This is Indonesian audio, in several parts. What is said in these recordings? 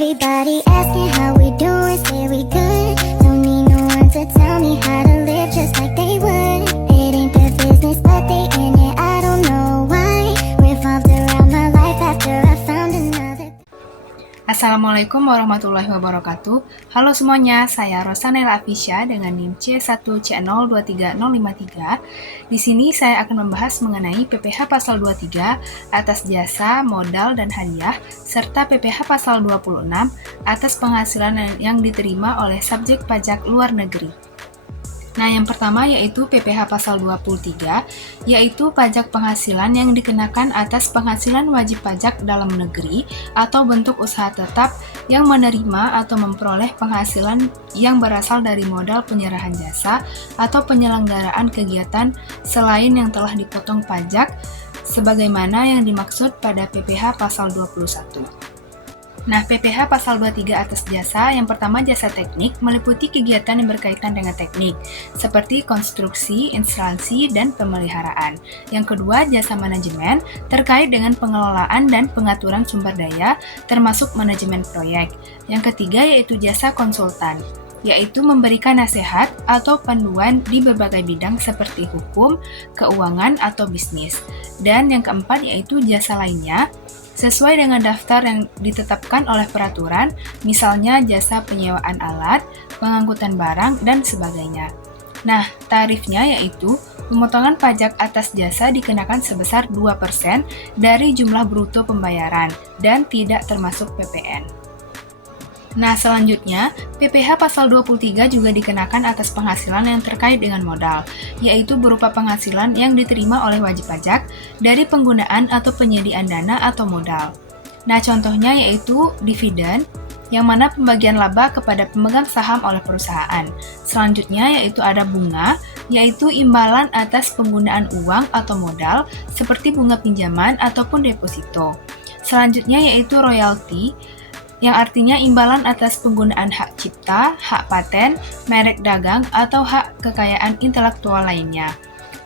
Everybody asking how we doing, say we good. Don't need no one to tell me how to live just like they would. It ain't their business, but they in it, I don't know why. Revolved around my life after I found another. Assalamualaikum warahmatullahi wabarakatuh. Halo semuanya, saya Rosanella Afisha dengan NIM C1C023053. Di sini saya akan membahas mengenai PPh pasal 23 atas jasa, modal, dan hadiah, serta PPh pasal 26 atas penghasilan yang diterima oleh subjek pajak luar negeri. Nah, yang pertama yaitu PPh pasal 23, yaitu pajak penghasilan yang dikenakan atas penghasilan wajib pajak dalam negeri atau bentuk usaha tetap yang menerima atau memperoleh penghasilan yang berasal dari modal penyerahan jasa atau penyelenggaraan kegiatan selain yang telah dipotong pajak sebagaimana yang dimaksud pada PPh pasal 21. Nah, PPh pasal 23 atas jasa, yang pertama jasa teknik, meliputi kegiatan yang berkaitan dengan teknik, seperti konstruksi, instalasi, dan pemeliharaan. Yang kedua, jasa manajemen, terkait dengan pengelolaan dan pengaturan sumber daya, termasuk manajemen proyek. Yang ketiga, yaitu jasa konsultan, yaitu memberikan nasihat atau panduan di berbagai bidang seperti hukum, keuangan, atau bisnis. Dan yang keempat, yaitu jasa lainnya, sesuai dengan daftar yang ditetapkan oleh peraturan, misalnya jasa penyewaan alat, pengangkutan barang, dan sebagainya. Nah, tarifnya yaitu pemotongan pajak atas jasa dikenakan sebesar 2% dari jumlah bruto pembayaran dan tidak termasuk PPN. Nah, selanjutnya, PPh pasal 23 juga dikenakan atas penghasilan yang terkait dengan modal, yaitu berupa penghasilan yang diterima oleh wajib pajak dari penggunaan atau penyediaan dana atau modal. Nah, contohnya yaitu dividen, yang mana pembagian laba kepada pemegang saham oleh perusahaan. Selanjutnya yaitu ada bunga, yaitu imbalan atas penggunaan uang atau modal, seperti bunga pinjaman ataupun deposito. Selanjutnya yaitu royalti, yang artinya imbalan atas penggunaan hak cipta, hak paten, merek dagang, atau hak kekayaan intelektual lainnya.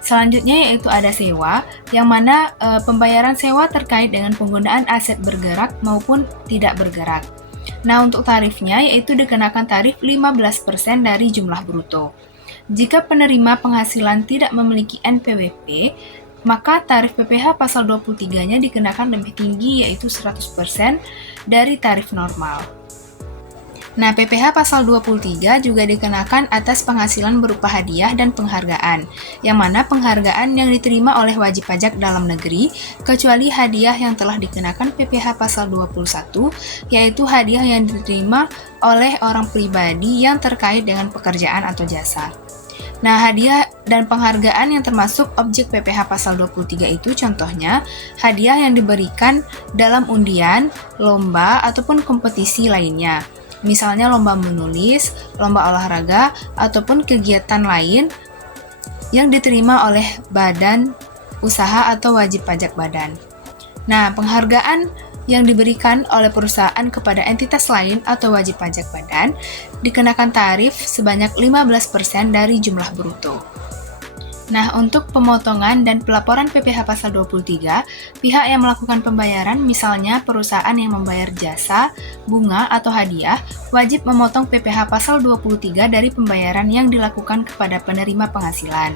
Selanjutnya yaitu ada sewa, yang mana pembayaran sewa terkait dengan penggunaan aset bergerak maupun tidak bergerak. Nah, untuk tarifnya yaitu dikenakan tarif 15% dari jumlah bruto. Jika penerima penghasilan tidak memiliki NPWP, maka tarif PPh pasal 23-nya dikenakan lebih tinggi, yaitu 100% dari tarif normal. Nah, PPh pasal 23 juga dikenakan atas penghasilan berupa hadiah dan penghargaan, yang mana penghargaan yang diterima oleh wajib pajak dalam negeri, kecuali hadiah yang telah dikenakan PPh pasal 21, yaitu hadiah yang diterima oleh orang pribadi yang terkait dengan pekerjaan atau jasa. Nah, hadiah dan penghargaan yang termasuk objek PPh pasal 23 itu contohnya hadiah yang diberikan dalam undian, lomba, ataupun kompetisi lainnya. Misalnya lomba menulis, lomba olahraga, ataupun kegiatan lain yang diterima oleh badan usaha atau wajib pajak badan. Nah, penghargaan yang diberikan oleh perusahaan kepada entitas lain atau wajib pajak badan dikenakan tarif sebanyak 15% dari jumlah bruto. Nah, untuk pemotongan dan pelaporan PPh pasal 23, pihak yang melakukan pembayaran, misalnya perusahaan yang membayar jasa, bunga, atau hadiah, wajib memotong PPh pasal 23 dari pembayaran yang dilakukan kepada penerima penghasilan.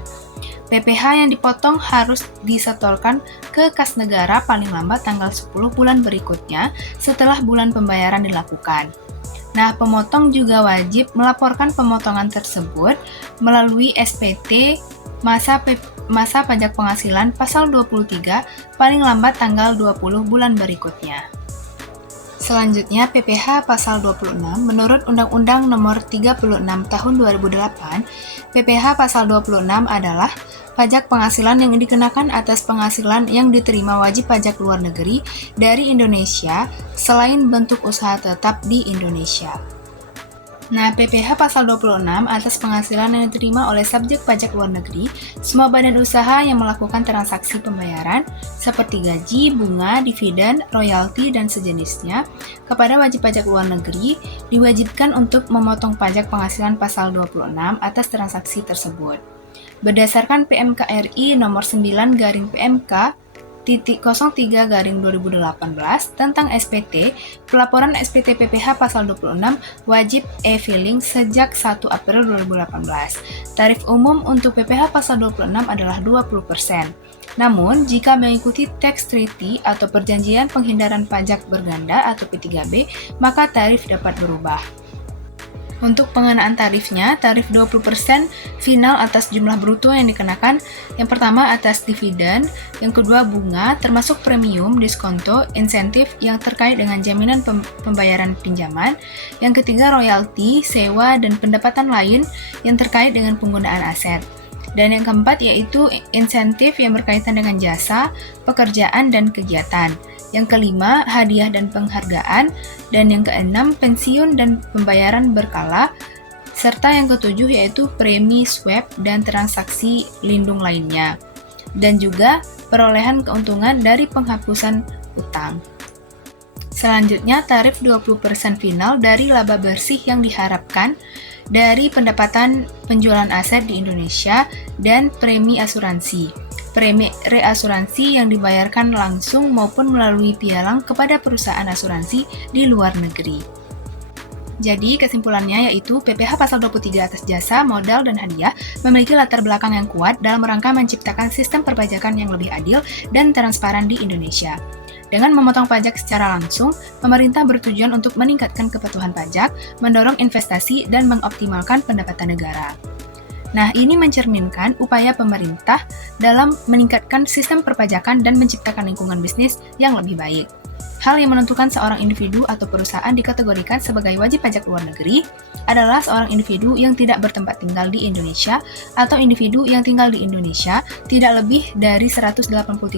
PPh yang dipotong harus disetorkan ke kas negara paling lambat tanggal 10 bulan berikutnya setelah bulan pembayaran dilakukan. Nah, pemotong juga wajib melaporkan pemotongan tersebut melalui SPT masa pajak penghasilan pasal 23 paling lambat tanggal 20 bulan berikutnya. Selanjutnya, PPh pasal 26 menurut Undang-Undang Nomor 36 Tahun 2008, PPh pasal 26 adalah pajak penghasilan yang dikenakan atas penghasilan yang diterima wajib pajak luar negeri dari Indonesia selain bentuk usaha tetap di Indonesia. Nah, PPh pasal 26 atas penghasilan yang diterima oleh subjek pajak luar negeri, semua badan usaha yang melakukan transaksi pembayaran seperti gaji, bunga, dividen, royalti, dan sejenisnya kepada wajib pajak luar negeri diwajibkan untuk memotong pajak penghasilan pasal 26 atas transaksi tersebut. Berdasarkan PMK RI nomor 9/PMK 13/2018 tentang SPT, pelaporan SPT PPh pasal 26 wajib e-filing sejak 1 April 2018. Tarif umum untuk PPh pasal 26 adalah 20%. Namun, jika mengikuti tax treaty atau perjanjian penghindaran pajak berganda atau P3B, maka tarif dapat berubah. Untuk pengenaan tarifnya, tarif 20% final atas jumlah bruto yang dikenakan, yang pertama atas dividen, yang kedua bunga, termasuk premium, diskonto, insentif yang terkait dengan jaminan pembayaran pinjaman, yang ketiga royalti, sewa, dan pendapatan lain yang terkait dengan penggunaan aset. Dan yang keempat yaitu insentif yang berkaitan dengan jasa, pekerjaan, dan kegiatan. Yang kelima, hadiah dan penghargaan. Dan yang keenam, pensiun dan pembayaran berkala. Serta yang ketujuh yaitu premi swap dan transaksi lindung lainnya. Dan juga perolehan keuntungan dari penghapusan utang. Selanjutnya, tarif 20% final dari laba bersih yang diharapkan dari pendapatan penjualan aset di Indonesia dan premi asuransi. Premi reasuransi yang dibayarkan langsung maupun melalui pialang kepada perusahaan asuransi di luar negeri. Jadi, kesimpulannya yaitu PPh pasal 23 atas jasa, modal, dan hadiah memiliki latar belakang yang kuat dalam rangka menciptakan sistem perpajakan yang lebih adil dan transparan di Indonesia. Dengan memotong pajak secara langsung, pemerintah bertujuan untuk meningkatkan kepatuhan pajak, mendorong investasi, dan mengoptimalkan pendapatan negara. Nah, ini mencerminkan upaya pemerintah dalam meningkatkan sistem perpajakan dan menciptakan lingkungan bisnis yang lebih baik. Hal yang menentukan seorang individu atau perusahaan dikategorikan sebagai wajib pajak luar negeri adalah seorang individu yang tidak bertempat tinggal di Indonesia atau individu yang tinggal di Indonesia tidak lebih dari 183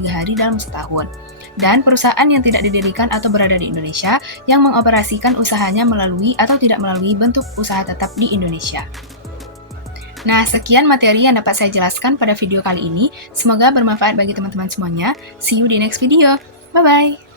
hari dalam setahun. Dan perusahaan yang tidak didirikan atau berada di Indonesia yang mengoperasikan usahanya melalui atau tidak melalui bentuk usaha tetap di Indonesia. Nah, sekian materi yang dapat saya jelaskan pada video kali ini. Semoga bermanfaat bagi teman-teman semuanya. See you di next video. Bye-bye!